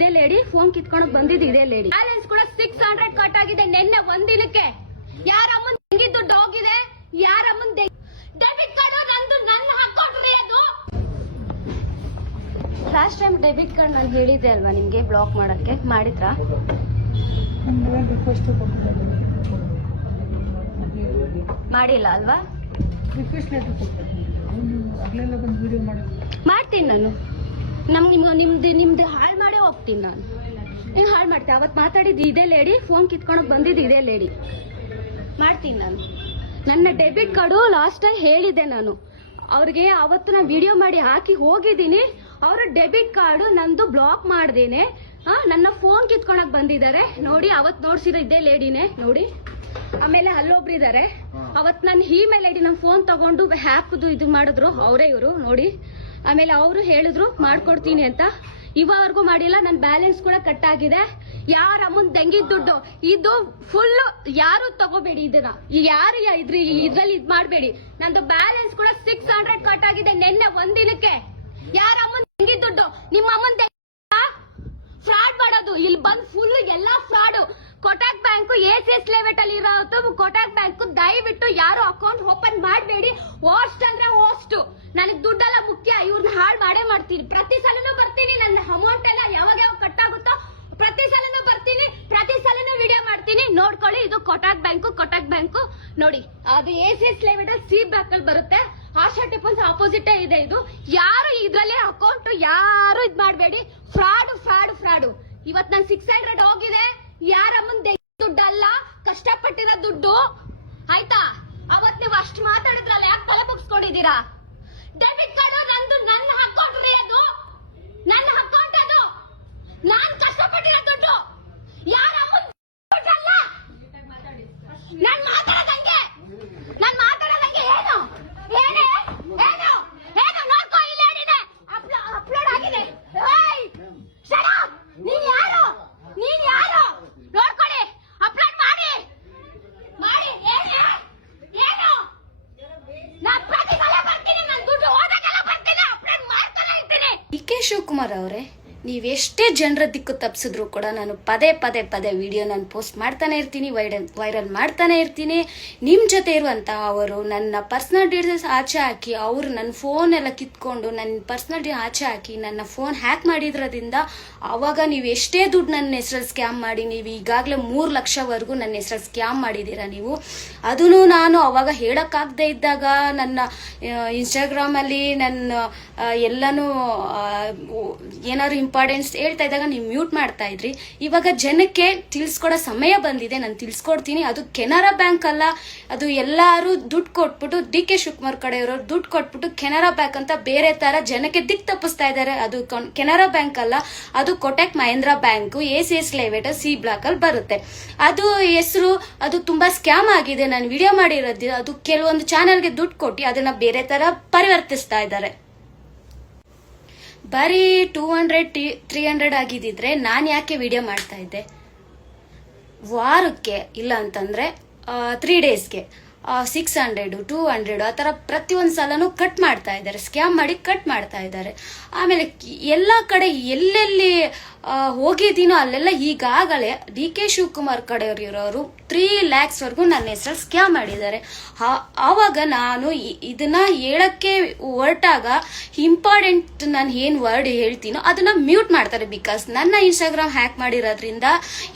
ಇದೇ lady, phone ಕಿತ್ಕೊಂಡ್ ಬಂದಿದ್ದು ಇದೇ ಲೇಡಿ. ಬ್ಯಾಲೆನ್ಸ್ ಕೂಡ 600 ಕಟ್ ಆಗಿದೆ ನಿನ್ನೆ ಒಂದಿನಕ್ಕೆ. ಯಾರ ಅಮ್ಮನ್ ಹೆಂಗಿದ್ದು ಡಾಗ್ ಇದೆ, ಯಾರ ಅಮ್ಮನ್ ಡೆಬಿಟ್ ಕಾರ್ಡ್ ನಂದು, ನನ್ನ ಅಕೌಂಟ್ ರೀ ಅದು. ಲಾಸ್ಟ್ ಟೈಮ್ ಡೆಬಿಟ್ ಕಾರ್ಡ್ ನಾನು ಹೇಳಿದ್ದೆ ಅಲ್ವಾ ನಿಮ್ಗೆ ಬ್ಲಾಕ್ ಮಾಡಕ್ಕೆ, ಮಾಡಿದ್ರಾ? ಮಾಡಿಲ್ಲ ಅಲ್ವಾ? ಮಾಡ್ತೀನಿ ನಾನು. ನಿಮ್ದು ಹಾಳು ಮಾಡೇ ಹೋಗ್ತೀನಿ ನಾನು. ಹೆಂಗ್ ಹಾಳು ಮಾಡ್ತೀನಿ? ಅವತ್ತು ಮಾತಾಡಿದ್ದು ಇದೇ ಲೇಡಿ, ಫೋನ್ ಕಿತ್ಕೊಂಡ್ ಬಂದಿದ್ದು ಇದೇ ಲೇಡಿ. ಮಾಡ್ತೀನಿ ನಾನು. ನನ್ನ ಡೆಬಿಟ್ ಕಾರ್ಡು ಲಾಸ್ಟ್ ಟೈಮ್ ಹೇಳಿದ್ದೆ ನಾನು ಅವ್ರಿಗೆ. ಅವತ್ತು ನಾನು ವಿಡಿಯೋ ಮಾಡಿ ಹಾಕಿ ಹೋಗಿದ್ದೀನಿ. ಅವರು ಡೆಬಿಟ್ ಕಾರ್ಡು ನಂದು ಬ್ಲಾಕ್ ಮಾಡ್ದೇನೆ ನನ್ನ ಫೋನ್ ಕಿತ್ಕೊಳಕ್ ಬಂದಿದ್ದಾರೆ ನೋಡಿ. ಅವತ್ ನೋಡ್ಸಿದ ಇದೇ ಲೇಡಿನೇ ನೋಡಿ. ಆಮೇಲೆ ಅಲ್ಲೊಬ್ರು ಇದಾರೆ, ಅವತ್ ನಾನು ಇಮೇಲ್ ಐಡಿ ನಮ್ಮ ಫೋನ್ ತಗೊಂಡು ಹ್ಯಾಪ್ದು ಇದು ಮಾಡಿದ್ರು ಅವರೇ ಇವರು ನೋಡಿ. ಆಮೇಲೆ ಅವರು ಹೇಳಿದ್ರು ಮಾಡ್ಕೊಡ್ತೀನಿ ಅಂತ, ಇವವರೆಗೂ ಮಾಡಿಲ್ಲ. ನನ್ನ ಬ್ಯಾಲೆನ್ಸ್ ಕೂಡ ಕಟ್ ಆಗಿದೆ. ಯಾರ ಅಮ್ಮನ್ ತೆಂಗಿದ ದುಡ್ಡು ಇದು ಫುಲ್ ಯಾರು ತಗೋಬೇಡಿ, ಇದನ್ನ ಯಾರು ಇದ್ರಲ್ಲಿ ಇದ್ ಮಾಡ್ಬೇಡಿ. ನಂದು ಬ್ಯಾಲೆನ್ಸ್ ಕೂಡ 600 ಕಟ್ ಆಗಿದೆ ನಿನ್ನೆ ಒಂದಿನಕ್ಕೆ. ಯಾರ ಅಮ್ಮನ್ ತೆಂಗಿದ ದುಡ್ಡು, ನಿಮ್ಮ ಅಮ್ಮನ್ ಫ್ರಾಡ್ ಮಾಡೋದು ಇಲ್ಲಿ ಬಂದ್ ಫುಲ್ ಎಲ್ಲಾ ಫ್ರಾಡ್. ಕೊಟಕ್ ಬ್ಯಾಂಕ್ ACS ಲೆವೆಟ್ ಅಲ್ಲಿ ಇರೋದು ಕೊಟಕ್ ಬ್ಯಾಂಕ್. ದಯವಿಟ್ಟು ಯಾರು ಅಕೌಂಟ್ ಓಪನ್ ಮಾಡಬೇಡಿ. ಹೋಸ್ಟ್ ಅಂದ್ರೆ ಹೋಸ್ಟ್. ನನಗೆ ದುಡ್ಡೆಲ್ಲ ಮುಖ್ಯ, ಇವ್ರನ್ನ ಹಾಳು ಮಾಡೇ ಮಾಡ್ತೀನಿ. ಪ್ರತಿ ಸಲನೂ ಬರ್ತೀನಿ, ನನ್ನ ಅಮೌಂಟ್ ಎಲ್ಲ ಯಾವಾಗ ಕಟ್ ಆಗುತ್ತೋ ಪ್ರತಿ ಸಲನೂ ಬರ್ತೀನಿ, ಪ್ರತಿ ಸಲನೂ ವಿಡಿಯೋ ಮಾಡ್ತೀನಿ. ನೋಡ್ಕೊಳ್ಳಿ, ಇದು ಕೊಟಕ್ ಬ್ಯಾಂಕ್ ನೋಡಿ. ಅದು ACS ಲೆವೆಟ್ C ಬ್ಯಾಂಕ್ ಅಲ್ಲಿ ಬರುತ್ತೆ. ಆಶಾ ಟಿಫನ್ಸ್ ಆಪೋಸಿಟ್ ಇದೆ ಇದು. ಯಾರು ಇದ್ರಲ್ಲಿ ಅಕೌಂಟ್ ಯಾರು ಇದ್ ಮಾಡಬೇಡಿ. ಫ್ರಾಡ್. ಇವತ್ ನನ್ 600 ಹೋಗಿದೆ. ಯಾರ ಮುಂದೆ ದುಡ್ಡಲ್ಲ, ಕಷ್ಟಪಟ್ಟಿರೋ ದುಡ್ಡು ಆಯ್ತಾ. ಅವತ್ ನೀವು ಅಷ್ಟು ಮಾತಾಡಿದ್ರಲ್ಲ, ಯಾಕೆ ತಲೆ ಮುಗಿಸ್ಕೊಂಡಿದ್ದೀರಾ? ಡೆಬಿಟ್ ಕಾರ್ಡ್ ನಂದು, ನನ್ನ ಅಕೌಂಟ್ ರೀ ಅದು, ನನ್ನ ಅಕೌಂಟ್ ಅದು. ನಾನ್ ಕಷ್ಟಪಟ್ಟಿರೋ ದುಡ್ಡು. ಯಾರ ಮುಂದೆ ದುಡ್ಡಲ್ಲ. ನಾನ್ ಮಾತಾಡೋದಂಗೆ ಏನು ನೋಡ್ಕೋ. ಇಲ್ಲಿ ಏನಿದೆ ಅಪ್ಲೋಡ್ ಆಗಿದೆ. ನೀನ್ ಯಾರು ನೋಡ್ಕೊಳ್ಳಿ. ಅಪ್ಲೋಡ್ ಮಾಡಿ ಏನು ನಾ ಪ್ರತಿ ಸಲ ಬರ್ತೀನಿ, ನನ್ನ ದುಡ್ಡು ಹೋದಾಗೆಲ್ಲ ಬರ್ತೀನಿ, ಅಪ್ಲೋಡ್ ಮಾಡ್ತಾನೆ ಇರ್ತೀನಿ. DK ಶಿವಕುಮಾರ್ ಅವರೇ, ನೀವೆಷ್ಟೇ ಜನರ ದಿಕ್ಕು ತಪ್ಪಿಸಿದ್ರು ಕೂಡ ನಾನು ಪದೇ ವಿಡಿಯೋ ನಾನು ಪೋಸ್ಟ್ ಮಾಡ್ತಾನೆ ಇರ್ತೀನಿ, ವೈರಲ್ ಮಾಡ್ತಾನೆ ಇರ್ತೀನಿ. ನಿಮ್ಮ ಜೊತೆ ಇರುವಂತ ಅವರು ನನ್ನ ಪರ್ಸನಲ್ ಡೀಟೇಲ್ಸ್ ಆಚೆ ಹಾಕಿ, ಅವರು ನನ್ನ ಫೋನ್ ಎಲ್ಲ ಕಿತ್ಕೊಂಡು ನನ್ನ ಪರ್ಸನಲ್ ಡೀಟೇಲ್ಸ್ ಆಚೆ ಹಾಕಿ ನನ್ನ ಫೋನ್ ಹ್ಯಾಕ್ ಮಾಡಿದ್ರದಿಂದ ಆವಾಗ ನೀವು ಎಷ್ಟೇ ದುಡ್ಡು ನನ್ನ ಹೆಸರಲ್ಲಿ ಸ್ಕ್ಯಾಮ್ ಮಾಡಿ, ನೀವು ಈಗಾಗಲೇ 3 ಲಕ್ಷವರೆಗೂ ನನ್ನ ಹೆಸರಲ್ಲಿ ಸ್ಕ್ಯಾಮ್ ಮಾಡಿದ್ದೀರಾ ನೀವು. ಅದನ್ನು ನಾನು ಅವಾಗ ಹೇಳೋಕ್ಕಾಗದೇ ಇದ್ದಾಗ ನನ್ನ ಇನ್ಸ್ಟಾಗ್ರಾಮಲ್ಲಿ ನನ್ನ ಎಲ್ಲನೂ ಏನಾದ್ರು ಇಂಪಾರ್ಟೆನ್ಸ್ ಹೇಳ್ತಾ ಇದ್ದಾಗ ನೀವು ಮ್ಯೂಟ್ ಮಾಡ್ತಾ ಇದ್ರಿ. ಇವಾಗ ಜನಕ್ಕೆ ತಿಳಿಸ್ಕೊಡೋ ಸಮಯ ಬಂದಿದೆ, ನಾನು ತಿಳಿಸ್ಕೊಡ್ತೀನಿ. ಅದು ಕೆನರಾ ಬ್ಯಾಂಕ್ ಅಲ್ಲ, ಅದು ಎಲ್ಲರೂ ದುಡ್ಡು ಕೊಟ್ಬಿಟ್ಟು DK ಶಿವಕುಮಾರ್ ಕಡೆಯವರು ದುಡ್ಡು ಕೊಟ್ಬಿಟ್ಟು ಕೆನರಾ ಬ್ಯಾಂಕ್ ಅಂತ ಬೇರೆ ತರ ಜನಕ್ಕೆ ದಿಕ್ ತಪ್ಪಿಸ್ತಾ ಇದ್ದಾರೆ. ಅದು ಕೆನರಾ ಬ್ಯಾಂಕ್ ಅಲ್ಲ, ಅದು ಕೊಟಕ್ ಮಹೇಂದ್ರ ಬ್ಯಾಂಕ್ ACS ಲೆವೆಟ್ C ಬ್ಲಾಕ್ ಅಲ್ಲಿ ಬರುತ್ತೆ. ಅದು ಹೆಸರು ಅದು ತುಂಬಾ ಸ್ಕ್ಯಾಮ್ ಆಗಿದೆ. ನಾನು ವಿಡಿಯೋ ಮಾಡಿರೋದು ಅದು ಕೆಲವೊಂದು ಚಾನೆಲ್ಗೆ ದುಡ್ಡು ಕೊಟ್ಟು ಅದನ್ನ ಬೇರೆ ತರ ಪರಿವರ್ತಿಸ್ತಾ ಇದ್ದಾರೆ. ಬರೀ 200-300 ಆಗಿದ್ದಿದ್ರೆ ನಾನು ಯಾಕೆ ವಿಡಿಯೋ ಮಾಡ್ತಾ ಇದ್ದೆ? ವಾರಕ್ಕೆ ಇಲ್ಲ ಅಂತಂದ್ರೆ 3 ಡೇಸ್ಗೆ 600-200 ಆ ಥರ ಪ್ರತಿಯೊಂದು ಸಲನೂ ಕಟ್ ಮಾಡ್ತಾ ಇದ್ದಾರೆ, ಸ್ಕ್ಯಾಮ್ ಮಾಡಿ ಕಟ್ ಮಾಡ್ತಾ ಇದ್ದಾರೆ. ಆಮೇಲೆ ಎಲ್ಲ ಕಡೆ ಎಲ್ಲೆಲ್ಲಿ ಹೋಗಿದ್ದೀನೋ ಅಲ್ಲೆಲ್ಲ ಈಗಾಗಲೇ DK ಶಿವಕುಮಾರ್ ಕಡೆಯವರು ಇರೋರು 3 lakhsವರೆಗೂ ನನ್ನ ಹೆಸರಲ್ಲಿ ಸ್ಕ್ಯಾಮ್ ಮಾಡಿದ್ದಾರೆ. ಆವಾಗ ನಾನು ಇದನ್ನ ಹೇಳಕ್ಕೆ ಹೊರಟಾಗ ಇಂಪಾರ್ಟೆಂಟ್ ನಾನು ಏನು ವರ್ಡ್ ಹೇಳ್ತೀನೋ ಅದನ್ನ ಮ್ಯೂಟ್ ಮಾಡ್ತಾರೆ. ಬಿಕಾಸ್ ನನ್ನ ಇನ್ಸ್ಟಾಗ್ರಾಮ್ ಹ್ಯಾಕ್ ಮಾಡಿರೋದ್ರಿಂದ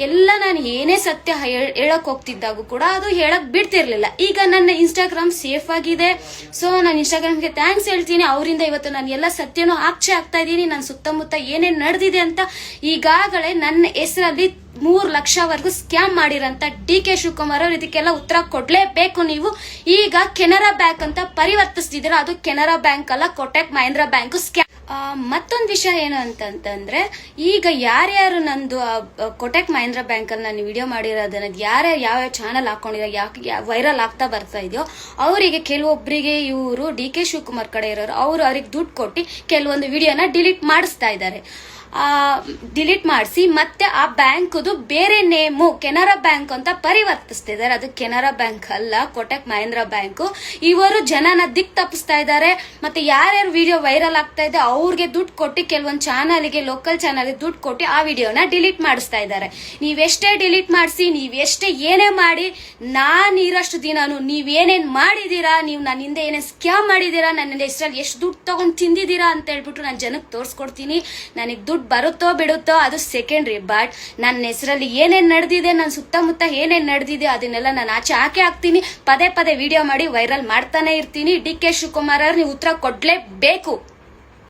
ಎಲ್ಲ ನಾನು ಏನೇ ಸತ್ಯ ಹೇಳಕ್ ಹೋಗ್ತಿದ್ದಾಗೂ ಕೂಡ ಅದು ಹೇಳಕ್ ಬಿಡ್ತಿರ್ಲಿಲ್ಲ. ಈಗ ನನ್ನ ಇನ್ಸ್ಟಾಗ್ರಾಮ್ ಸೇಫ್ ಆಗಿದೆ. ಸೊ ನಾನು ಇನ್ಸ್ಟಾಗ್ರಾಮ್ಗೆ ಥ್ಯಾಂಕ್ಸ್ ಹೇಳ್ತೀನಿ. ಅವರಿಂದ ಇವತ್ತು ನಾನು ಎಲ್ಲ ಸತ್ಯನೂ ಆಚೆ ಆಗ್ತಾ ಇದ್ದೀನಿ. ನನ್ನ ಸುತ್ತಮುತ್ತ ಏನೇನು ನಡೆದಿದೆ ಅಂತ ಈಗಾಗಲೇ ನನ್ನ ಹೆಸರಲ್ಲಿ 3 ಲಕ್ಷವರೆಗೂ ಸ್ಕ್ಯಾಮ್ ಮಾಡಿರಂತ DK ಶಿವಕುಮಾರ್ ಅವರು ಇದಕ್ಕೆಲ್ಲ ಉತ್ತರ ಕೊಡ್ಲೇಬೇಕು. ನೀವು ಈಗ ಕೆನರಾ ಬ್ಯಾಂಕ್ ಅಂತ ಪರಿವರ್ತಿಸ್ತಿದ್ದೀರಾ, ಅದು ಕೆನರಾ ಬ್ಯಾಂಕ್ ಅಲ್ಲ, ಕೊಟಕ್ ಮಹೇಂದ್ರ ಬ್ಯಾಂಕ್ ಸ್ಕ್ಯಾಮ್. ಮತ್ತೊಂದು ವಿಷಯ ಏನು ಅಂತಂದ್ರೆ, ಈಗ ಯಾರ್ಯಾರು ನಂದು ಕೊಟಕ್ ಮಹೇಂದ್ರ ಬ್ಯಾಂಕ್ ಅಲ್ಲಿ ನಾನು ವಿಡಿಯೋ ಮಾಡಿರೋದನ್ನ ಯಾರ್ಯಾರು ಯಾವ ಚಾನಲ್ ಹಾಕೊಂಡಿರೋ ಯಾಕೆ ವೈರಲ್ ಆಗ್ತಾ ಬರ್ತಾ ಇದೆಯೋ ಅವರಿಗೆ ಕೆಲವೊಬ್ಬರಿಗೆ ಇವರು DK ಶಿವಕುಮಾರ್ ಕಡೆ ಇರೋರು ಅವ್ರಿಗೆ ದುಡ್ಡು ಕೊಟ್ಟು ಕೆಲವೊಂದು ವಿಡಿಯೋನ ಡಿಲೀಟ್ ಮಾಡಿಸ್ತಾ ಇದ್ದಾರೆ. ಡಿಲೀಟ್ ಮಾಡಿಸಿ ಮತ್ತೆ ಆ ಬ್ಯಾಂಕ್ದು ಬೇರೆ ನೇಮು ಕೆನರಾ ಬ್ಯಾಂಕ್ ಅಂತ ಪರಿವರ್ತಿಸ್ತಿದ್ದಾರೆ. ಅದು ಕೆನರಾ ಬ್ಯಾಂಕ್ ಅಲ್ಲ, ಕೋಟಕ್ ಮಹೇಂದ್ರ ಬ್ಯಾಂಕು. ಇವರು ಜನನ ದಿಕ್ ತಪ್ಪಿಸ್ತಾ ಇದ್ದಾರೆ. ಮತ್ತೆ ಯಾರ್ಯಾರು ವಿಡಿಯೋ ವೈರಲ್ ಆಗ್ತಾ ಇದೆ ಅವ್ರಿಗೆ ದುಡ್ಡು ಕೊಟ್ಟು ಕೆಲವೊಂದು ಚಾನಲ್ಗೆ, ಲೋಕಲ್ ಚಾನಲ್ಗೆ ದುಡ್ಡು ಕೊಟ್ಟು ಆ ವಿಡಿಯೋನ ಡಿಲೀಟ್ ಮಾಡಿಸ್ತಾ ಇದ್ದಾರೆ. ನೀವೆಷ್ಟೇ ಡಿಲೀಟ್ ಮಾಡಿಸಿ, ನೀವೆಷ್ಟೇ ಏನೇ ಮಾಡಿ, ನಾನು ಇರೋಷ್ಟು ದಿನಾನು ನೀವೇನೇನ್ ಮಾಡಿದೀರಾ, ನೀವು ನನ್ನ ಹಿಂದೆ ಏನೇನು ಸ್ಕ್ಯಾಮ್ ಮಾಡಿದೀರಾ, ನನ್ನ ಹೆಸರಲ್ಲಿ ಎಷ್ಟು ದುಡ್ಡು ತಗೊಂಡು ತಿಂದಿದ್ದೀರಾ ಅಂತ ಹೇಳ್ಬಿಟ್ಟು ನಾನು ಜನಕ್ಕೆ ತೋರಿಸ್ಕೊಡ್ತೀನಿ. ನನಗೆ ದುಡ್ಡು ಬರುತ್ತೋ ಬಿಡುತ್ತೋ ಅದು ಸೆಕೆಂಡ್ರಿ, ಬಟ್ ನನ್ನ ಹೆಸರಲ್ಲಿ ಏನೇನು ನಡೆದಿದೆ, ನನ್ನ ಸುತ್ತಮುತ್ತ ಏನೇನು ನಡೆದಿದೆ ಅದನ್ನೆಲ್ಲ ನಾನು ಆಚೆ ಹಾಕ್ತೀನಿ. ಪದೇ ಪದೇ ವಿಡಿಯೋ ಮಾಡಿ ವೈರಲ್ ಮಾಡ್ತಾನೆ ಇರ್ತೀನಿ. ಡಿ ಕೆ ಶಿವಕುಮಾರ್ ಅವ್ರು ನೀವು ಉತ್ತರ ಕೊಡ್ಲೇಬೇಕು.